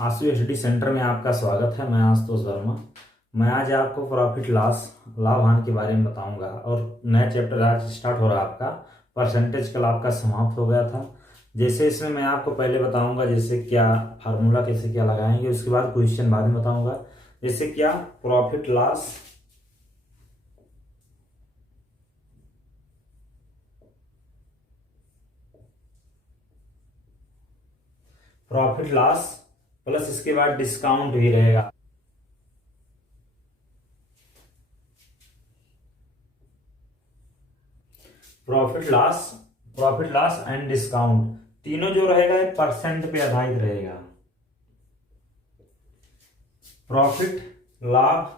आशु HD centre में आपका स्वागत है। मैं आशुतोष वर्मा। मैं आज आपको प्रॉफिट लॉस लाभ हानि के बारे में बताऊंगा और नया चैप्टर आज स्टार्ट हो रहा है आपका। परसेंटेज कल आपका समाप्त हो गया था। जैसे इसमें मैं आपको पहले बताऊंगा जैसे क्या फार्मूला कैसे क्या लगाएंगे, उसके बाद क्वेश्चन बाद में बताऊंगा। जैसे क्या प्रॉफिट लॉस प्लस इसके बाद डिस्काउंट भी रहेगा। प्रॉफिट लॉस एंड डिस्काउंट तीनों जो रहेगा एक परसेंट पे आधारित रहेगा। प्रॉफिट लाभ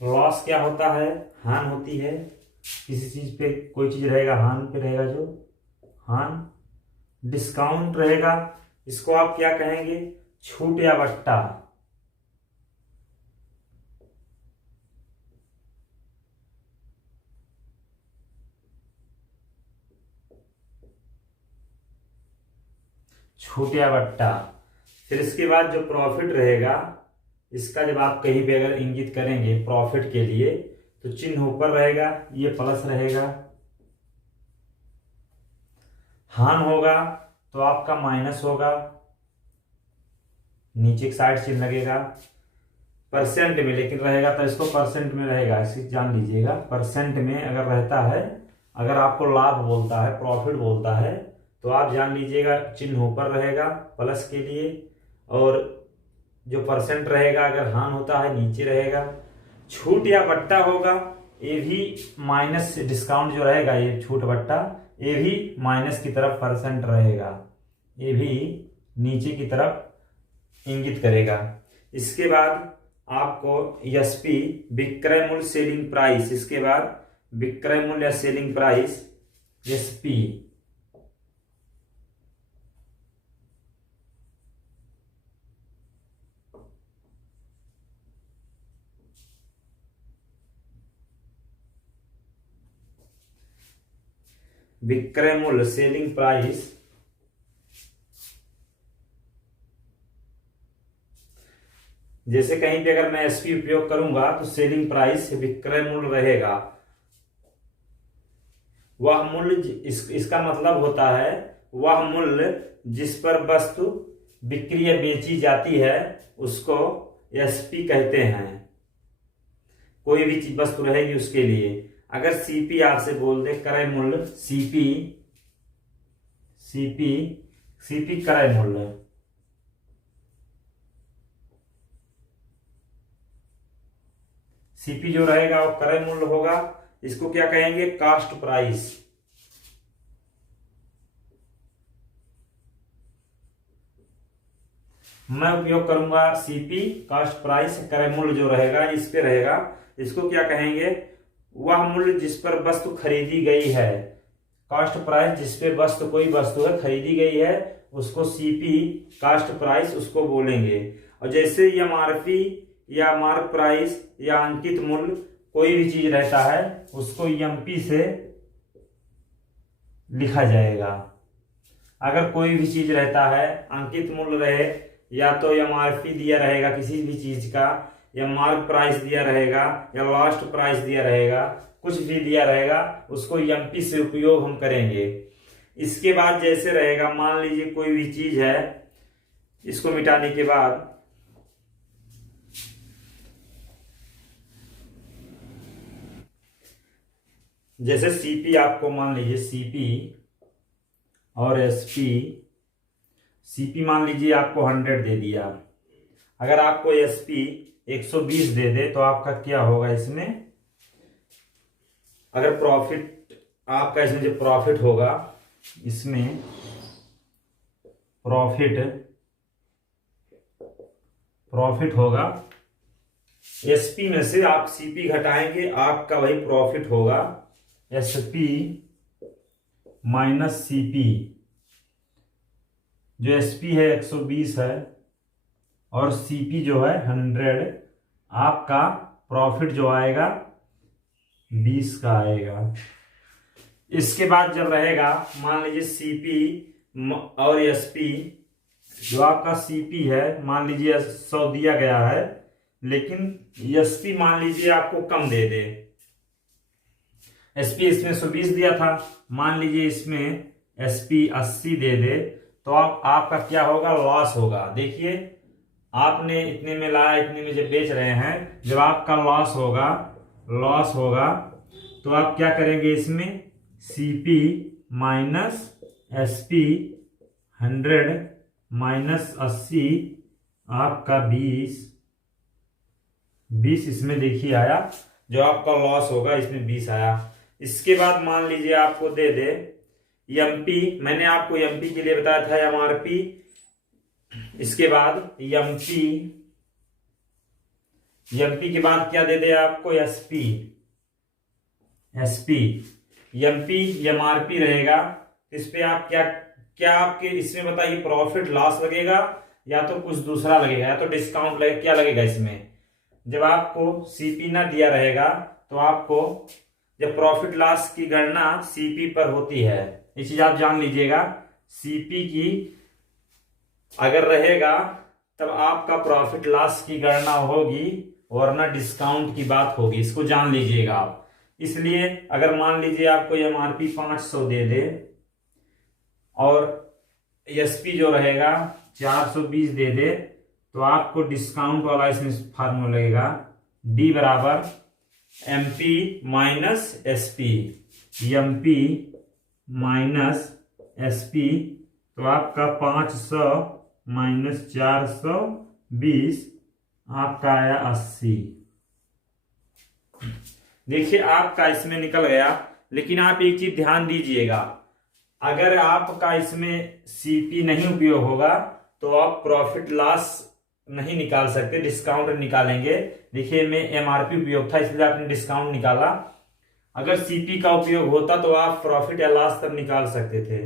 लॉस क्या होता है, हान होती है। किसी चीज पे कोई चीज रहेगा हान पे रहेगा, जो हान। डिस्काउंट रहेगा, इसको आप क्या कहेंगे, छूट या बट्टा। छूट या बट्टा। फिर इसके बाद जो प्रॉफिट रहेगा, इसका जब आप कहीं पे अगर इंगित करेंगे प्रॉफिट के लिए तो चिन्ह ऊपर रहेगा, ये प्लस रहेगा। हान होगा तो आपका माइनस होगा, नीचे की साइड चिन्ह लगेगा। परसेंट में लेकिन रहेगा तो इसको परसेंट में रहेगा, इसी जान लीजिएगा। परसेंट में अगर रहता है, अगर आपको लाभ बोलता है, प्रॉफिट बोलता है, तो आप जान लीजिएगा चिन्ह ऊपर रहेगा प्लस के लिए, और जो परसेंट रहेगा अगर हान होता है नीचे रहेगा। छूट या बट्टा होगा, ये भी माइनस, डिस्काउंट जो रहेगा ये छूट बट्टा, ये भी माइनस की तरफ परसेंट रहेगा, ये भी नीचे की तरफ इंगित करेगा। इसके बाद आपको एसपी विक्रय मूल्य सेलिंग प्राइस, इसके बाद विक्रय मूल्य या सेलिंग प्राइस एसपी, विक्रय मूल्य सेलिंग प्राइस। जैसे कहीं पे अगर मैं एसपी उपयोग करूंगा तो सेलिंग प्राइस विक्रय मूल्य रहेगा। वह मूल्य इसका मतलब होता है वह मूल्य जिस पर वस्तु बिक्री या बेची जाती है उसको एसपी कहते हैं। कोई भी चीज वस्तु रहेगी उसके लिए। अगर सीपी आपसे बोल दे, क्रय मूल्य, सीपी, सीपी, सीपी क्रय मूल्य, सीपी जो रहेगा वो क्रय मूल्य होगा। इसको क्या कहेंगे, कास्ट प्राइस। मैं उपयोग करूंगा सीपी, कास्ट प्राइस। क्रय मूल्य जो रहेगा इस पे रहेगा, इसको क्या कहेंगे, वह मूल्य जिस पर वस्तु खरीदी गई है। कास्ट प्राइस जिस पे वस्तु, कोई वस्तु है खरीदी गई है, उसको सीपी कास्ट प्राइस उसको बोलेंगे। और जैसे एमआरपी या मार्क प्राइस या अंकित मूल्य, कोई भी चीज रहता है उसको एमपी से लिखा जाएगा। अगर कोई भी चीज रहता है, अंकित मूल्य रहे, या तो एमआरपी दिया रहेगा किसी भी चीज का, या मार्क प्राइस दिया रहेगा, या लास्ट प्राइस दिया रहेगा, कुछ भी दिया रहेगा, उसको एमपी से उपयोग हम करेंगे। इसके बाद जैसे रहेगा, मान लीजिए कोई भी चीज है, इसको मिटाने के बाद जैसे सीपी आपको मान लीजिए सीपी और एसपी, सीपी मान लीजिए आपको 100 दे दिया। अगर आपको एसपी 120 दे दे तो आपका क्या होगा इसमें, अगर प्रॉफिट आपका, इसमें जो प्रॉफिट होगा, इसमें प्रॉफिट होगा, एसपी में से आप सीपी घटाएंगे, आपका वही प्रॉफिट होगा, एसपी माइनस सीपी। जो एसपी है 120 है और सीपी जो है 100, आपका प्रॉफिट जो आएगा 20 का आएगा। इसके बाद जब रहेगा मान लीजिए सीपी और एसपी, जो आपका सीपी है मान लीजिए 100 दिया गया है, लेकिन एसपी मान लीजिए आपको कम दे दे। एसपी इसमें 120 दिया था, मान लीजिए इसमें एसपी 80 दे दे, तो आपका क्या होगा, लॉस होगा। देखिए आपने इतने में लाया, इतने में जब बेच रहे हैं, जब आपका लॉस होगा तो आप क्या करेंगे, इसमें सीपी माइनस एसपी 100 माइनस 80, आपका 20 इसमें देखिए आया, जो आपका लॉस होगा इसमें 20 आया। इसके बाद मान लीजिए आपको दे दे एमपी, मैंने आपको एमपी के लिए बताया था एमआरपी, इसके बाद एमपी के बाद क्या दे दे आपको, एसपी एमपी एमआरपी रहेगा। इस पे आप क्या आपके इसमें बताइए, प्रॉफिट लॉस लगेगा या तो कुछ दूसरा लगेगा, या तो डिस्काउंट लगेगा, क्या लगेगा इसमें। जब आपको सीपी ना दिया रहेगा तो आपको जब प्रॉफिट लॉस की गणना सीपी पर होती है, ये चीज आप जान लीजिएगा। सीपी की अगर रहेगा तब आपका प्रॉफिट लॉस की गणना होगी, वरना डिस्काउंट की बात होगी, इसको जान लीजिएगा आप। इसलिए अगर मान लीजिए आपको एमआरपी 500 दे दे और एसपी जो रहेगा 420 दे दे, तो आपको डिस्काउंट वाला इसमें फार्मूला लगेगा, डी बराबर MP minus SP, MP minus SP, तो आपका 500 माइनस 420 आपका आया 80। देखिए आपका इसमें निकल गया, लेकिन आप एक चीज ध्यान दीजिएगा, अगर आपका इसमें सीपी नहीं उपयोग होगा तो आप प्रॉफिट लॉस नहीं निकाल सकते, डिस्काउंट निकालेंगे। देखिए में एमआरपी उपयोग था इसलिए आपने डिस्काउंट निकाला, अगर सीपी का उपयोग होता तो आप प्रॉफिट या लॉस तब निकाल सकते थे।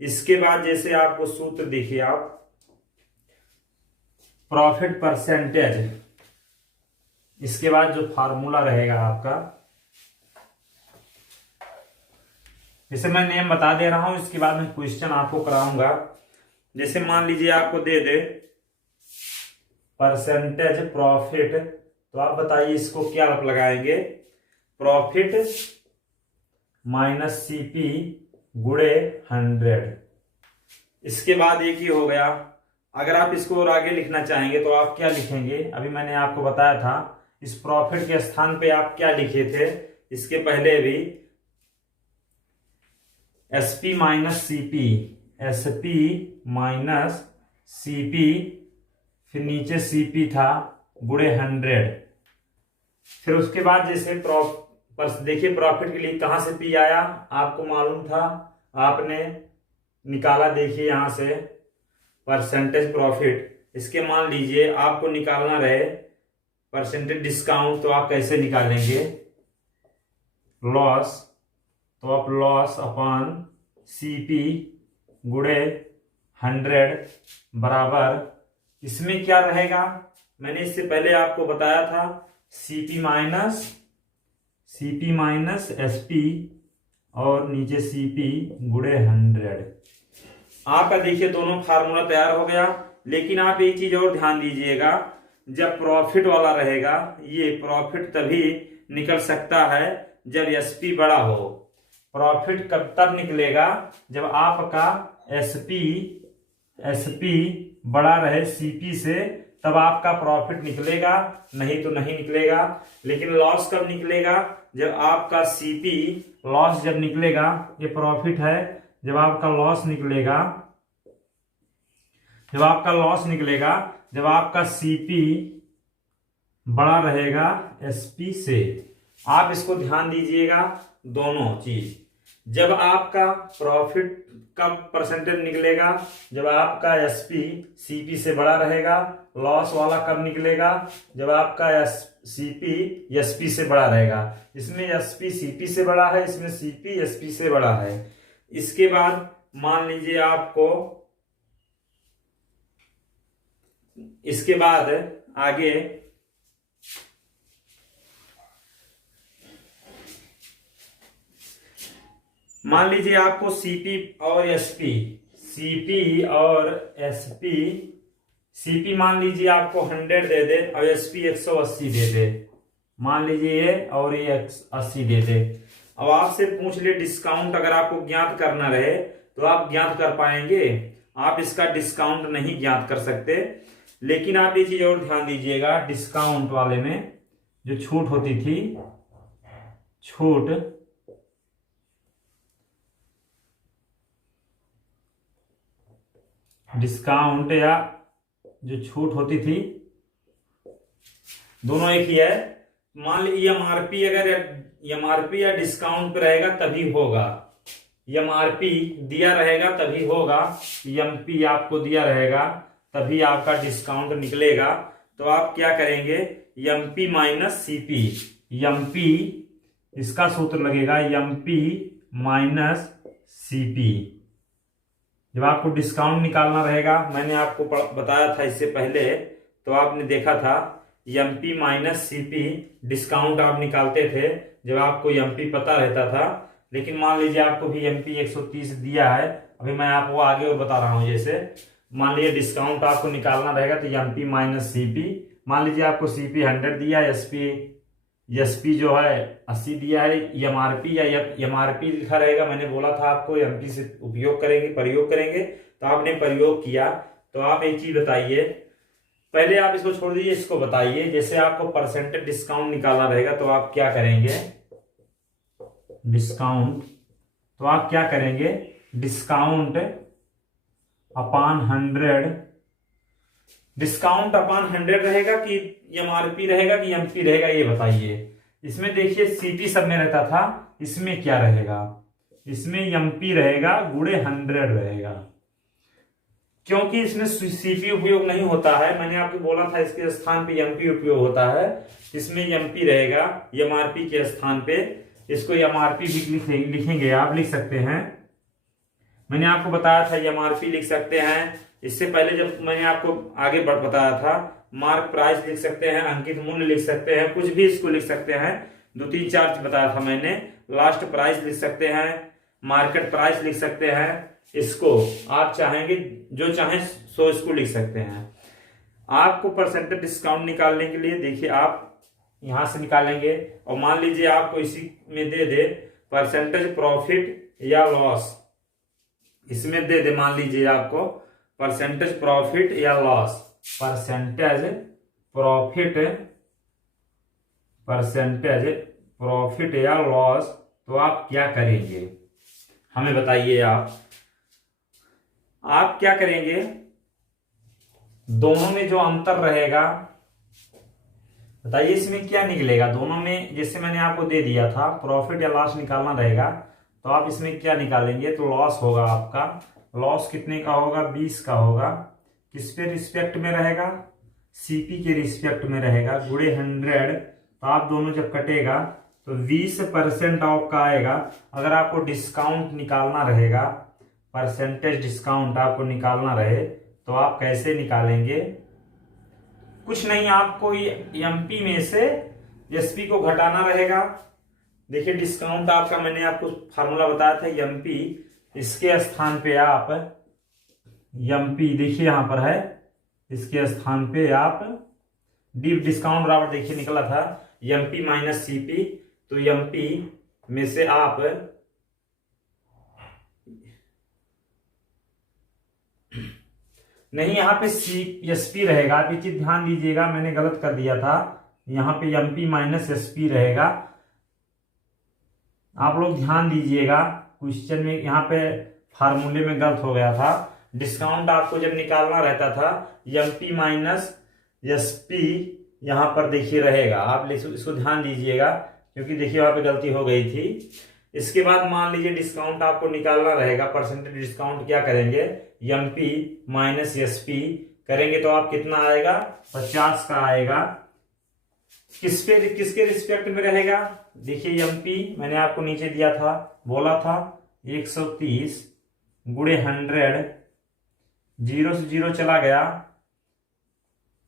इसके बाद जैसे आपको सूत्र देखिए, आप प्रॉफिट परसेंटेज, इसके बाद जो फार्मूला रहेगा आपका, जैसे मैं नेम बता दे रहा हूं, इसके बाद मैं क्वेश्चन आपको कराऊंगा। जैसे मान लीजिए आपको दे दे परसेंटेज प्रॉफिट, तो आप बताइए इसको क्या आप लगाएंगे, प्रॉफिट माइनस सीपी गुणे 100। इसके बाद एक ही हो गया। अगर आप इसको और आगे लिखना चाहेंगे तो आप क्या लिखेंगे, अभी मैंने आपको बताया था इस प्रॉफिट के स्थान पे आप क्या लिखे थे इसके पहले भी, SP minus CP, SP minus CP, फिर नीचे सीपी था गुणे 100। फिर उसके बाद जैसे देखिए प्रॉफिट के लिए कहां से पी आया, आपको मालूम था, आपने निकाला। देखिए यहां से परसेंटेज प्रॉफिट, इसके मान लीजिए आपको निकालना रहे परसेंटेज डिस्काउंट, तो आप कैसे निकालेंगे, लॉस, तो आप लॉस अपॉन सीपी गुणे 100 बराबर, इसमें क्या रहेगा, मैंने इससे पहले आपको बताया था सीपी माइनस एसपी और नीचे सीपी गुणे 100। आपका देखिए दोनों फार्मूला तैयार हो गया। लेकिन आप एक चीज और ध्यान दीजिएगा, जब प्रॉफिट वाला रहेगा, ये प्रॉफिट तभी निकल सकता है जब एसपी बड़ा हो। प्रॉफिट कब तब निकलेगा, जब आपका एसपी बड़ा रहे सीपी से, तब आपका प्रॉफिट निकलेगा, नहीं तो नहीं निकलेगा। लेकिन लॉस कब निकलेगा, जब आपका सीपी लॉस जब निकलेगा, ये प्रॉफिट है, जब आपका लॉस निकलेगा, जब आपका सीपी बड़ा रहेगा एसपी से। आप इसको ध्यान दीजिएगा दोनों चीज। जब आपका प्रॉफिट कब परसेंटेज निकलेगा, जब आपका एसपी सीपी से बड़ा रहेगा। लॉस वाला कब निकलेगा, जब आपका सीपी एसपी से बड़ा रहेगा। इसमें एसपी सीपी से बड़ा है, इसमें सीपी एसपी से बड़ा है। इसके बाद मान लीजिए आपको, इसके बाद आगे मान लीजिए आपको सीपी और एसपी, सीपी और एसपी, सीपी मान लीजिए आपको 100 दे दे और एसपी 180 दे दे, मान लीजिए ये और ये 80 दे दे। अब आपसे पूछ ले डिस्काउंट, अगर आपको ज्ञात करना रहे तो आप ज्ञात कर पाएंगे? आप इसका डिस्काउंट नहीं ज्ञात कर सकते। लेकिन आप ये चीज और ध्यान दीजिएगा, डिस्काउंट वाले में जो छूट होती थी, छूट डिस्काउंट या जो छूट होती थी, दोनों एक ही है। मान लीजिए एमआरपी, अगर एमआरपी या डिस्काउंट पे रहेगा तभी होगा, एमआरपी दिया रहेगा तभी होगा, एमपी आपको दिया रहेगा तभी आपका डिस्काउंट निकलेगा। तो आप क्या करेंगे, एमपी माइनस सीपी, एमपी इसका सूत्र लगेगा एमपी माइनस सीपी। जब आपको डिस्काउंट निकालना रहेगा, मैंने आपको बताया था इससे पहले, तो आपने देखा था एमपी माइनस सीपी डिस्काउंट आप निकालते थे जब आपको एमपी पता रहता था। लेकिन मान लीजिए आपको भी एमपी 130 दिया है, अभी मैं आपको आगे और बता रहा हूं। जैसे मान लीजिए डिस्काउंट आपको निकालना रहेगा तो एमपी माइनस सीपी, मान लीजिए आपको सीपी 100 दिया, एसपी जो है 80 दिया है, एमआरपी या एमआरपी लिखा रहेगा। मैंने बोला था आपको एमपी से उपयोग करेंगे, प्रयोग करेंगे, तो आपने प्रयोग किया। तो आप एक चीज बताइए, पहले आप इसको छोड़ दीजिए, इसको बताइए। जैसे आपको परसेंटेज डिस्काउंट निकालना रहेगा तो आप क्या करेंगे, डिस्काउंट, तो आप क्या करेंगे, डिस्काउंट अपॉन 100, डिस्काउंट अपॉन 100 रहेगा कि एमआरपी रहेगा कि एमपी रहेगा, ये बताइए। इसमें देखिए सीपी सब में रहता था, इसमें क्या रहेगा, इसमें एमपी रहेगा गुणे 100 रहेगा, क्योंकि इसमें सीपी उपयोग नहीं होता है। मैंने आपको बोला था इसके स्थान पे एमपी उपयोग होता है, इसमें एमपी रहेगा एमआरपी के स्थान पे। इसको एमआरपी भी लिखेंगे, आप लिख सकते हैं। मैंने आपको बताया था एमआरपी लिख सकते हैं। इससे पहले जब मैंने आपको आगे बताया था, मार्क प्राइस लिख सकते हैं, अंकित मूल्य लिख सकते हैं, कुछ भी इसको लिख सकते हैं। 2 3 4 बताया था मैंने। लास्ट प्राइस लिख सकते हैं, मार्केट प्राइस लिख सकते हैं। इसको आप चाहेंगे जो चाहें सो इसको लिख सकते हैं। आपको परसेंटेज डिस्काउंट निकालने के लिए देखिए आप यहां से निकालेंगे, और मान लीजिए आपको इसी में दे दे परसेंटेज प्रॉफिट या लॉस, इसमें दे दे मान लीजिए आपको परसेंटेज प्रॉफिट या लॉस, परसेंटेज प्रॉफिट या लॉस, तो आप क्या करेंगे हमें बताइए। आप क्या करेंगे, दोनों में जो अंतर रहेगा बताइए, इसमें क्या निकलेगा दोनों में। जैसे मैंने आपको दे दिया था प्रॉफिट या लॉस निकालना रहेगा, तो आप इसमें क्या निकालेंगे, तो लॉस होगा आपका। लॉस कितने का होगा, 20 का होगा। किस पे रिस्पेक्ट में रहेगा, सीपी के रिस्पेक्ट में रहेगा, गुणे 100। तो आप दोनों जब कटेगा तो 20% ऑफ का आएगा। अगर आपको डिस्काउंट निकालना रहेगा, परसेंटेज डिस्काउंट आपको निकालना रहे, तो आप कैसे निकालेंगे, कुछ नहीं, आपको एमपी में से एसपी को घटाना रहेगा। देखिए डिस्काउंट आपका मैंने आपको फार्मूला बताया था एमपी, इसके स्थान पे आप एमपी देखिए यहां पर है, इसके स्थान पे आप डीप डिस्काउंट बराबर देखिए निकला था एमपी माइनस सीपी। तो एमपी में से आप नहीं, यहाँ पे एसपी रहेगा। आप ये चीज ध्यान दीजिएगा, मैंने गलत कर दिया था, यहाँ पे एमपी माइनस एसपी रहेगा। आप लोग ध्यान दीजिएगा, क्वेश्चन में यहाँ पे फार्मूले में गलत हो गया था। डिस्काउंट आपको जब निकालना रहता था एमपी माइनस एसपी यहाँ पर देखिए रहेगा। आप इसको ध्यान दीजिएगा, क्योंकि देखिए वहां पे गलती हो गई थी। इसके बाद मान लीजिए डिस्काउंट आपको निकालना रहेगा, परसेंटेज डिस्काउंट क्या करेंगे, एमपी माइनस एसपी करेंगे, तो आप कितना आएगा, 50 का आएगा। किसके रिस्पेक्ट में रहेगा, देखिए एमपी मैंने आपको नीचे दिया था, बोला था 130 गुणे 100, 0 से 0 चला गया,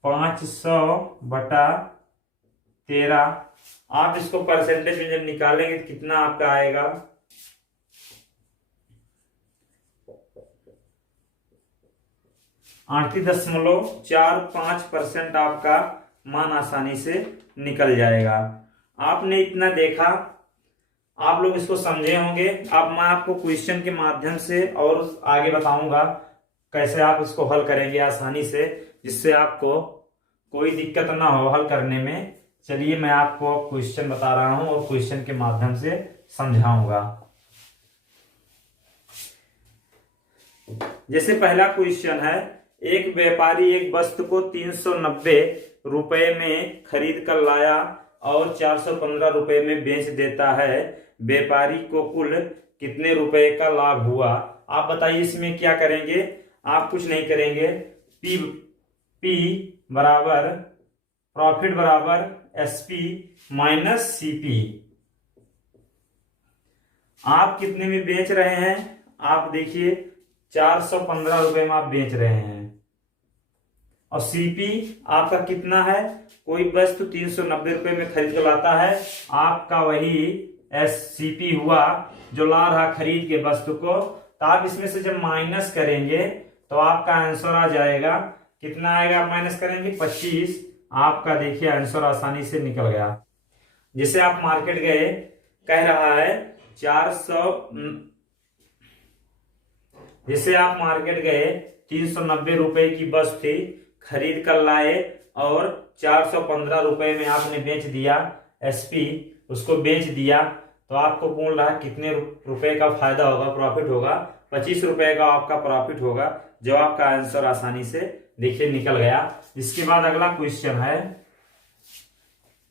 500/13। आप इसको परसेंटेज में जब निकालेंगे तो कितना आपका आएगा, 38.45% आपका मान आसानी से निकल जाएगा। आपने इतना देखा, आप लोग इसको समझे होंगे। अब मैं आपको क्वेश्चन के माध्यम से और आगे बताऊंगा कैसे आप इसको हल करेंगे आसानी से, जिससे आपको कोई दिक्कत ना हो हल करने में। चलिए मैं आपको क्वेश्चन बता रहा हूं और क्वेश्चन के माध्यम से समझाऊंगा। जैसे पहला क्वेश्चन है, एक व्यापारी एक वस्तु को 390 रुपए में खरीद कर लाया और 415 रुपए में बेच देता है। व्यापारी को कुल कितने रुपए का लाभ हुआ? आप बताइए इसमें क्या करेंगे। आप कुछ नहीं करेंगे, पी बराबर प्रॉफिट बराबर एसपी माइनस सीपी। आप कितने में बेच रहे हैं? आप देखिए 415 रुपए में आप बेच रहे हैं और सीपी आपका कितना है? कोई वस्तु 390 रुपए में खरीद कर लाता है, आपका वही एससीपी हुआ जो ला रहा खरीद के वस्तु को। तो आप इसमें से जब माइनस करेंगे तो आपका आंसर आ जाएगा, कितना आएगा? आप माइनस करेंगे 25। आपका देखिए आंसर आसानी से निकल गया। जैसे आप मार्केट गए, कह रहा है 400, जैसे आप मार्केट गए 390 रुपए की वस्तु थी, खरीद कर लाए और 415 रुपए में आपने बेच दिया, एसपी उसको बेच दिया। तो आपको बोल रहा है कितने रुपए का फायदा होगा, प्रॉफिट होगा? 25 रुपए का आपका प्रॉफिट होगा, जो आपका आंसर आसानी से देखिए निकल गया। इसके बाद अगला क्वेश्चन है,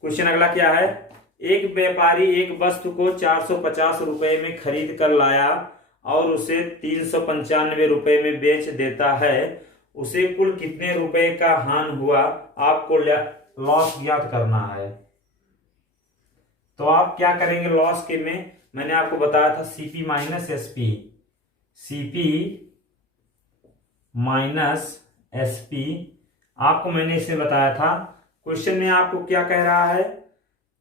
क्वेश्चन अगला क्या है? एक व्यापारी एक वस्तु को 450 रुपए में खरीद कर लाया और उसे 395 रुपए में बेच देता है। उसे कुल कितने रुपए का हानि हुआ? आपको लॉस ज्ञात करना है। तो आप क्या करेंगे लॉस के में? मैंने आपको बताया था CP minus SP, CP minus SP आपको मैंने इसे बताया था। क्वेश्चन में आपको क्या कह रहा है?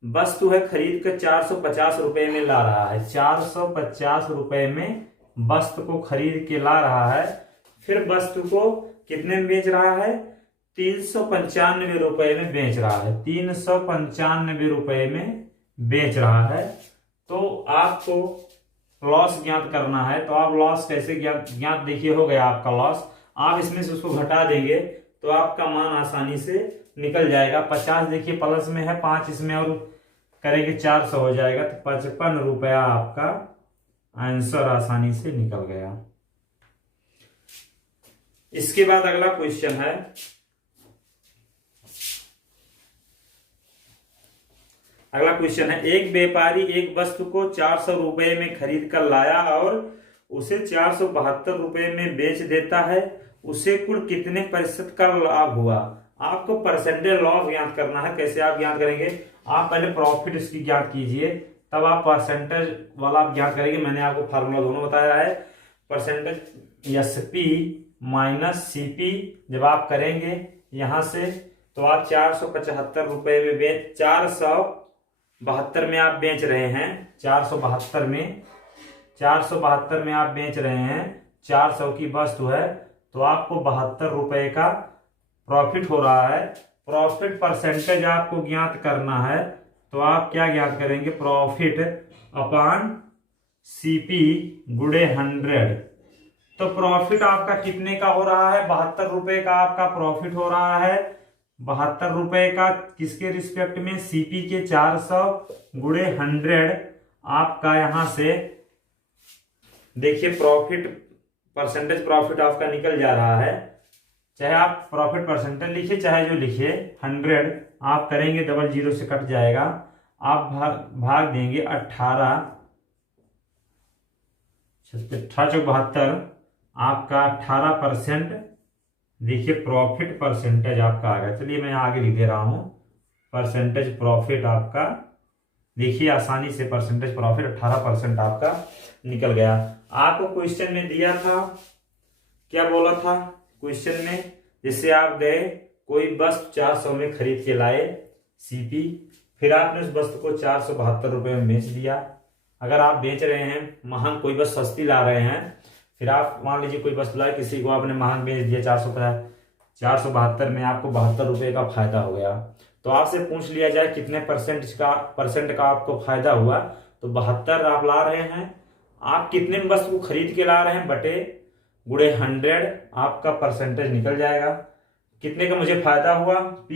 वस्तु है खरीद कर 450 रुपए में ला रहा है, 450 रुपए में वस्तु को खरीद के ला रहा है, फिर वस्तु को कितने में बेच रहा है? 395 रुपए में बेच रहा है, 395 रुपए में बेच रहा है। तो आपको लॉस ज्ञात करना है। तो आप लॉस कैसे ज्ञात देखिए हो गया आपका लॉस। आप इसमें से उसको घटा देंगे तो आपका मान आसानी से निकल जाएगा। 50 देखिए प्लस में है, 5 इसमें और करेंगे 400 हो जाएगा। तो 55 रुपया आपका आंसर आसानी से निकल गया। इसके बाद अगला क्वेश्चन है, अगला क्वेश्चन है, एक व्यापारी एक वस्तु को 400 रुपए में खरीद कर लाया और उसे 472 रुपए में बेच देता है। उसे कुल कितने प्रतिशत का लाभ हुआ? आपको परसेंटेज लॉस ज्ञात करना है। कैसे आप ज्ञात करेंगे? आप पहले प्रॉफिट इसकी ज्ञात कीजिए, तब आप परसेंटेज वाला ज्ञात करेंगे। मैंने आपको फार्मूला दोनों बताया है। परसेंटेज एसपी माइनस सीपी जब आप करेंगे यहां से, तो आप 475 रुपए में 472 में आप बेच रहे हैं, 472 में आप बेच रहे हैं। 400 की वस्तु है तो आपको 72 रुपए का प्रॉफिट हो रहा है। प्रॉफिट परसेंटेज आपको ज्ञात करना है। तो आप क्या ज्ञात करेंगे? प्रॉफिट अपॉन सीपी गुणे 100। तो प्रॉफिट आपका कितने का हो रहा है? 72 रुपए का आपका प्रॉफिट हो रहा है। 72 रुपए का किसके रिस्पेक्ट में? सीपी के 400 गुणे 100। आपका यहां से देखिए प्रॉफिट परसेंटेज प्रॉफिट आपका निकल जा रहा है। चाहे आप प्रॉफिट परसेंटेज लिखिए चाहे जो लिखिए, 100 आप करेंगे, डबल जीरो से कट जाएगा। आप भाग देंगे 18 चौक 72, आपका 18% देखिए प्रॉफिट परसेंटेज आपका आ गया। चलिए मैं आगे लिख दे रहा हूं, परसेंटेज प्रॉफिट आपका देखिए आसानी से परसेंटेज प्रॉफिट 18% आपका निकल गया। आपको क्वेश्चन में दिया था, क्या बोला था क्वेश्चन में? जैसे आप गए कोई वस्तु 400 में खरीद के लाए सीपी, फिर आपने उस वस्तु को 472 रुपए में बेच दिया। अगर आप बेच रहे हैं महंग कोई वस्तु सस्ती ला रहे हैं, फिर आप मान लीजिए कोई वस्तु लाए, किसी को आपने महंग बेच दिया 472 में, आपको 72 रुपये का फायदा हो गया। तो आपसे पूछ लिया जाए कितने परसेंट का आपको फायदा हुआ, तो 72 आप ला रहे हैं, आप कितने में वस्तु को खरीद के ला रहे हैं बटे गुणे 100, आपका परसेंटेज निकल जाएगा। कितने का मुझे फायदा हुआ P,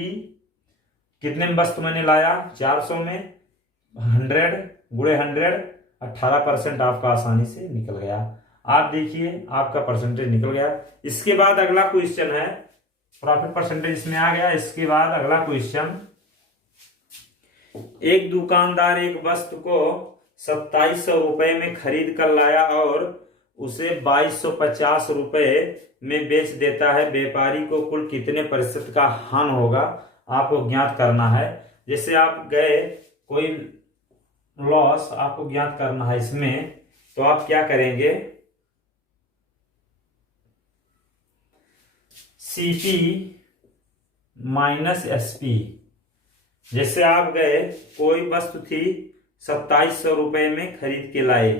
कितने में वस्तु मैंने लाया 400 में, 100 गुणे 100, 18% आपका आसानी से निकल गया। आप देखिए आपका परसेंटेज निकल गया। इसके बाद अगला क्वेश्चन है, प्रॉफिट परसेंटेज इसमें आ गया। इसके बाद अगला क्वेश्चन, एक दुकानदार एक वस्तु को 2700 रुपए में खरीद कर लाया और उसे 2250 रुपए में बेच देता है, व्यापारी को कुल कितने प्रतिशत का हानि होगा आपको ज्ञात करना है। जैसे आप गए, कोई लॉस आपको ज्ञात करना है इसमें, तो आप क्या करेंगे, CP माइनस SP। जैसे आप गए, कोई वस्तु थी 2700 रुपए में खरीद के लाए,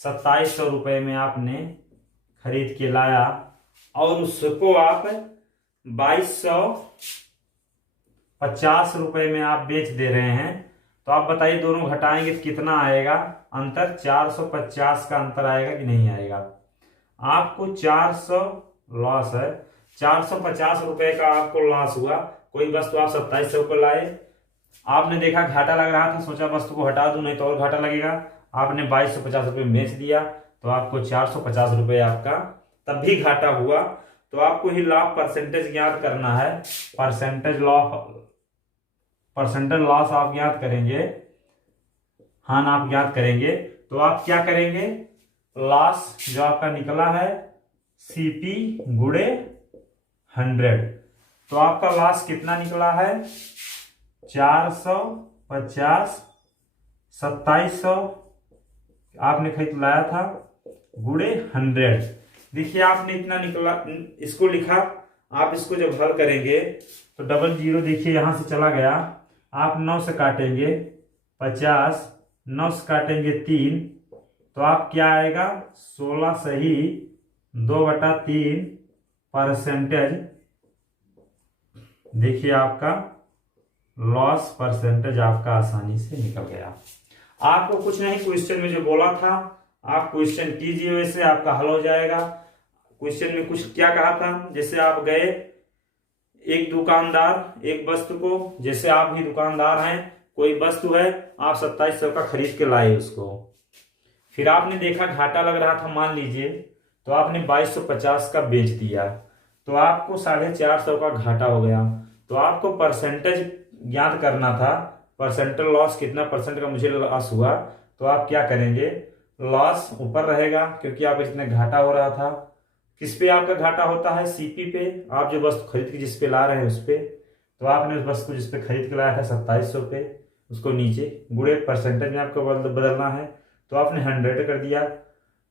2700 रुपए में आपने खरीद के लाया और उसको आप 2250 रुपए में आप बेच दे रहे हैं। तो आप बताइए दोनों घटाएंगे तो कितना आएगा अंतर, 450 का अंतर आएगा कि नहीं आएगा। आपको 400 लॉस है, 450 रुपए का आपको लॉस हुआ। कोई वस्तु आप 2700 को लाए, आपने देखा घाटा लग रहा था, सोचा वस्तु को हटा दूं नहीं तो और घाटा लगेगा, आपने 2250 रुपये में बेच दिया, तो आपको 450 रुपये आपका तब भी घाटा हुआ। तो आपको ही लाभ परसेंटेज ज्ञात करना है। परसेंटेज लॉस आप ज्ञात करेंगे, हान आप ज्ञात करेंगे। तो आप क्या करेंगे, लॉस जो आपका निकला है CP गुणे 100, तो आपका लॉस कितना निकला है 450, 2700 आपने खरीद लाया था गुणे 100। देखिए आपने इतना निकला, इसको लिखा, आप इसको जब हल करेंगे तो 00 देखिए यहां से चला गया, आप 9 से काटेंगे 50, 9 से काटेंगे 3, तो आप क्या आएगा 16 सही 2/3 परसेंटेज। देखिए आपका लॉस परसेंटेज आपका आसानी से निकल गया। आपको कुछ नहीं, क्वेश्चन में जो बोला था आप क्वेश्चन कीजिए, वैसे आपका हल हो जाएगा। क्वेश्चन में कुछ क्या कहा था, जैसे आप गए, एक दुकानदार एक वस्तु को, जैसे आप ही दुकानदार हैं, कोई वस्तु है आप 2700 का खरीद के लाए उसको, फिर आपने देखा घाटा लग रहा था मान लीजिए, तो आपने 2250 का बेच दिया, तो आपको 450 का घाटा हो गया। तो आपको परसेंटेज ज्ञात करना था, परसेंटेज लॉस कितना परसेंट का मुझे लॉस हुआ। तो आप क्या करेंगे, लॉस ऊपर रहेगा क्योंकि आप इतने घाटा हो रहा था। किस पे आपका घाटा होता है, CP पे, आप जो वस्तु खरीद के जिस पे ला रहे हैं उस पे। तो आपने उस वस्तु को जिस पे खरीद के लाया था 2700 पे, उसको नीचे गुणे परसेंटेज में आपको बदलना है, तो आपने 100 कर दिया।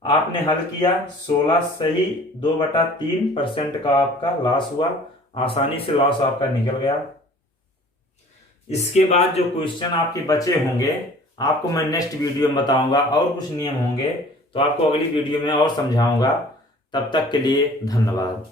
आपने हल किया, 16 सही 2/3% का आपका लॉस हुआ, आसानी से लॉस आपका निकल गया। इसके बाद जो क्वेश्चन आपके बचे होंगे आपको मैं नेक्स्ट वीडियो में बताऊंगा, और कुछ नियम होंगे तो आपको अगली वीडियो में और समझाऊंगा। तब तक के लिए धन्यवाद।